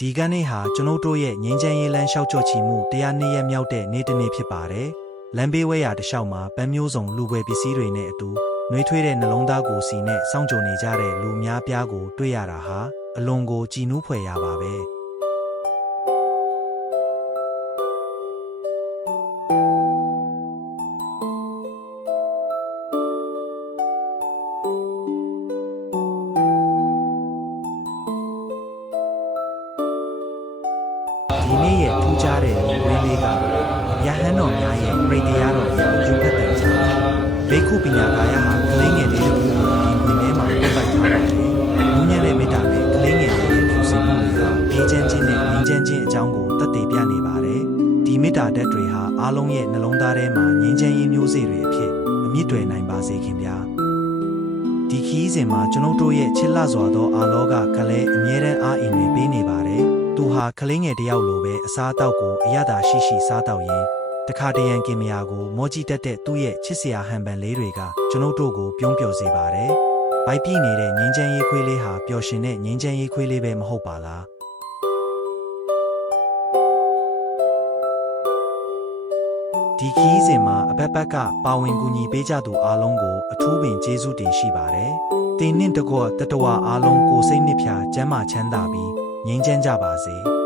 ဒီကနေ့ဟာကျွန်ုပ်တို့ရဲ့ငင်းချမ်းရေးလမ်းလျှောက်ကြော့ချီမှု102ရက်မြောက်တဲ့နေ့တစ်နေ့ဖြစ်ပါတယ်။လမ်းဘေးဝဲရာတစ်လျှောက်မှာပန်းမျိုးစုံလူပွဲပစ္စည်းတွေနဲ့အတူနှွေးထွေးတဲ့နှလုံးသားကိုစီနဲ့စောင့်ကြိုနေကြတဲ့လူများပြားကိုတွေ့ရတာဟာအလွန်ကိုကြည်နူးဖွယ်ရပါပဲ။ဒီနေ့ရဲ့ထူးခြားတဲ့မြင်ကွင်းလေးကရဟန်းတော်များရဲ့ပရိတရားတော်ရဲ့ယူဖတ်တဲ့ကြောင့်ဘေခုပညာကာယဟာကလေးငယ်လေးတစ်ခုကိုဒီခွင်ထဲမှာပြပိုက်ထားပါတယ်။လူညံ့တဲ့မေတ္တာနဲ့ကလေးငယ်လေးရဲ့ဖြူစင်မှုတွေကအေးချမ်းခြင်းနဲ့ငြိမ်းချမ်းခြင်းအကြောင်းကိုသက်သေပြနေပါတယ်။ဒီမေတ္တာဓာတ်တွေဟာအားလုံးရဲ့နှလုံးသားထဲမှာငြိမ်းချမ်းရေးမျိုးစေ့တွေအဖြစ်အမြင့်တွယ်နိုင်ပါစေခင်ဗျာ။ဒီခီးစဉ်မှာကျွန်ုပ်တို့ရဲ့ချစ်လှစွာသောအာလောကကလည်းအမြဲတမ်းအားအင်တွေပေးနေပါတယ်။သူဟာကလေးငယ်တယောက်လိုပဲအစားအသောက်ကိုအရသာရှိရှိစားတော့ရင်တခါတရံကင်မယာကိုမောကြည့်တတ်တဲ့သူ့ရဲ့ချစ်စရာဟန်ပန်လေးတွေကကျွန်ုပ်တို့ကိုပြုံးပျော်စေပါတယ်။ဗိုက်ပြည့်နေတဲ့ငင်းချမ်းရေးခွေးလေးဟာပျော်ရှင်တဲ့ငင်းချမ်းရေးခွေးလေးပဲမဟုတ်ပါလား။ဒီခီးစဉ်မှာအပတ်ပတ်ကပါဝင်ကူညီပေးကြသူအားလုံးကိုအထူးပင်ကျေးဇူးတင်ရှိပါတယ်။တင်နှင့်တကောတတဝါအားလုံးကိုစိတ်နှစ်ဖြာကျမ်းမာချမ်းသာပြီးငြိမ်းချမ်းကြပါစေ။